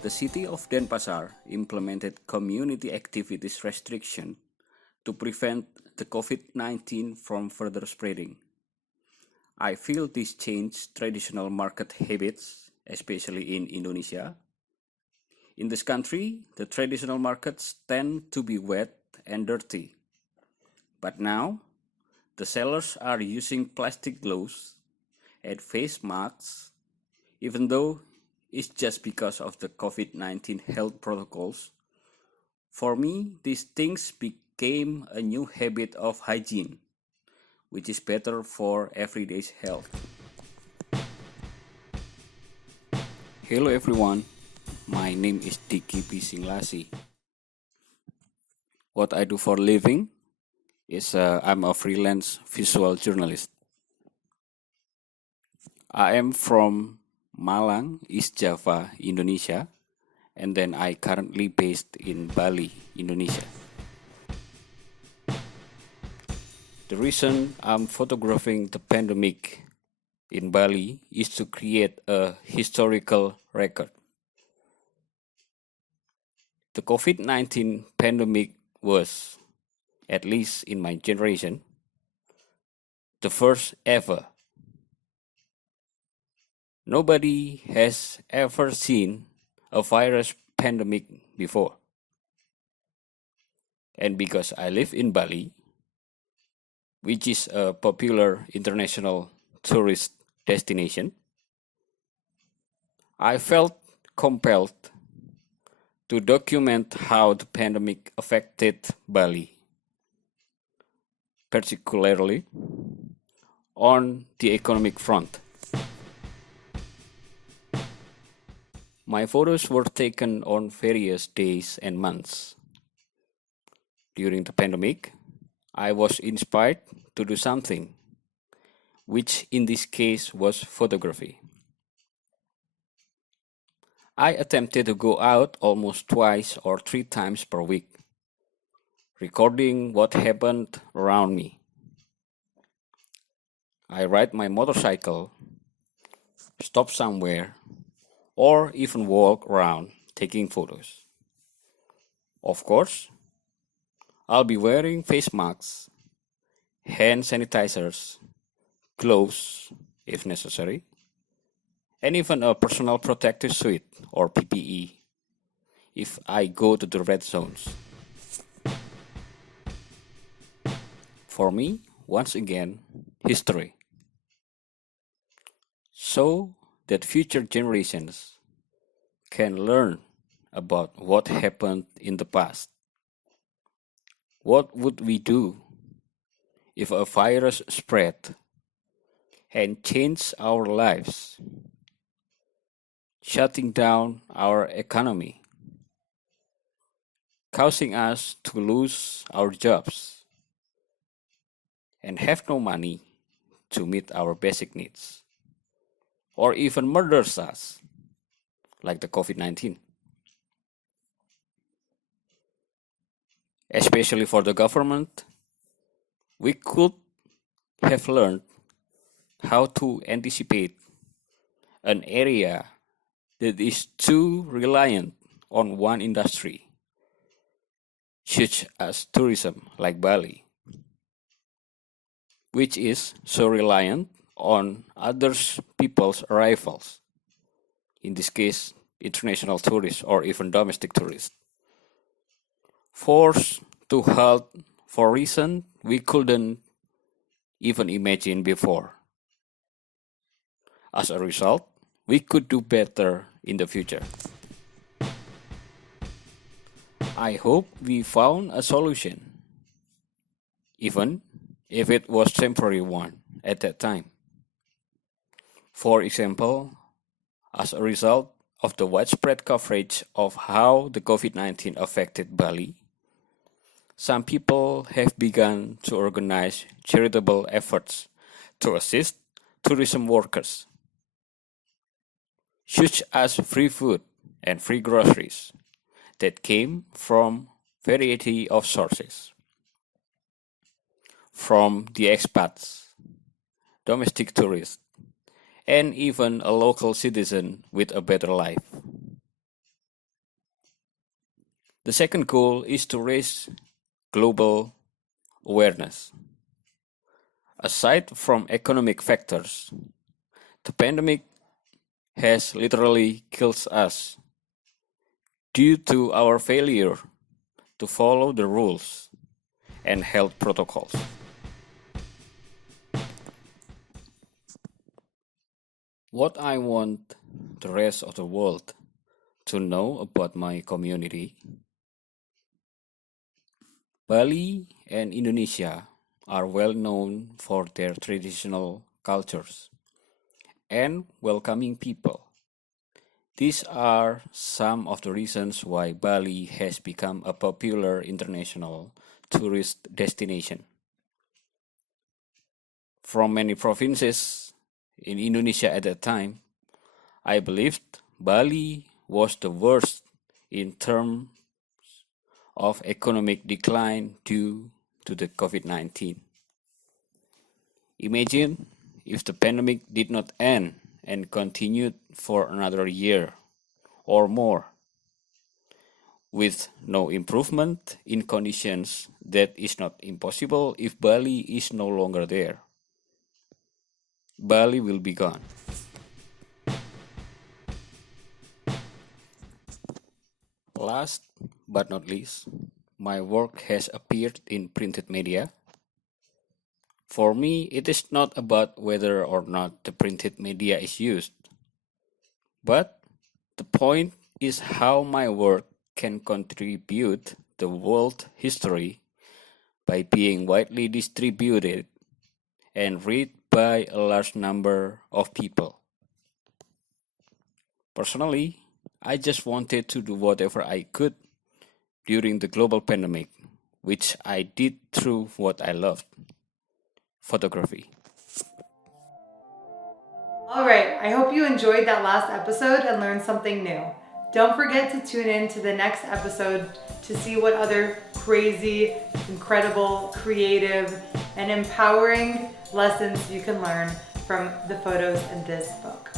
The city of Denpasar implemented community activities restriction to prevent the COVID-19 from further spreading. I feel this changed traditional market habits, especially in Indonesia. In this country, the traditional markets tend to be wet and dirty. But now, the sellers are using plastic gloves and face masks, even though it's just because of the COVID-19 health protocols. For me, these things became a new habit of hygiene, which is better for everyday's health. Hello everyone, my name is Dicky Bisinglasi. What I do for a living is I'm a freelance visual journalist. I am from Malang, East Java, Indonesia, and then I currently based in Bali, Indonesia. The reason I'm photographing the pandemic in Bali is to create a historical record. The COVID-19 pandemic was, at least in my generation, the first ever. Nobody has ever seen a virus pandemic before. And because I live in Bali, which is a popular international tourist destination, I felt compelled to document how the pandemic affected Bali, particularly on the economic front. My photos were taken on various days and months. During the pandemic, I was inspired to do something, which in this case was photography. I attempted to go out almost twice or 3 times per week, recording what happened around me. I ride my motorcycle, stop somewhere, or even walk around taking photos. Of course, I'll be wearing face masks, hand sanitizers, gloves if necessary, and even a personal protective suit or PPE if I go to the red zones. For me, once again, history. So that future generations can learn about what happened in the past. What would we do if a virus spread and changed our lives, shutting down our economy, causing us to lose our jobs and have no money to meet our basic needs, or even murders us, like the COVID-19? Especially for the government, we could have learned how to anticipate an area that is too reliant on one industry, such as tourism like Bali, which is so reliant on other people's arrivals, in this case, international tourists or even domestic tourists, forced to halt for reasons we couldn't even imagine before. As a result, we could do better in the future. I hope we found a solution, even if it was temporary one at that time. For example, as a result of the widespread coverage of how the COVID-19 affected Bali, some people have begun to organize charitable efforts to assist tourism workers, such as free food and free groceries that came from variety of sources, from the expats, domestic tourists, and even a local citizen with a better life. The second goal is to raise global awareness. Aside from economic factors, the pandemic has literally killed us due to our failure to follow the rules and health protocols. What I want the rest of the world to know about my community: Bali and Indonesia are well known for their traditional cultures and welcoming people. These are some of the reasons why Bali has become a popular international tourist destination. From many provinces in Indonesia at that time, I believed Bali was the worst in terms of economic decline due to the COVID-19. Imagine if the pandemic did not end and continued for another year or more with no improvement in conditions. That is not impossible if Bali is no longer there. Bali will be gone. Last but not least, my work has appeared in printed media. For me, it is not about whether or not the printed media is used, but the point is how my work can contribute to world history by being widely distributed and read by a large number of people. Personally, I just wanted to do whatever I could during the global pandemic, which I did through what I loved: photography. All right, I hope you enjoyed that last episode and learned something new. Don't forget to tune in to the next episode to see what other crazy, incredible, creative, and empowering lessons you can learn from the photos in this book.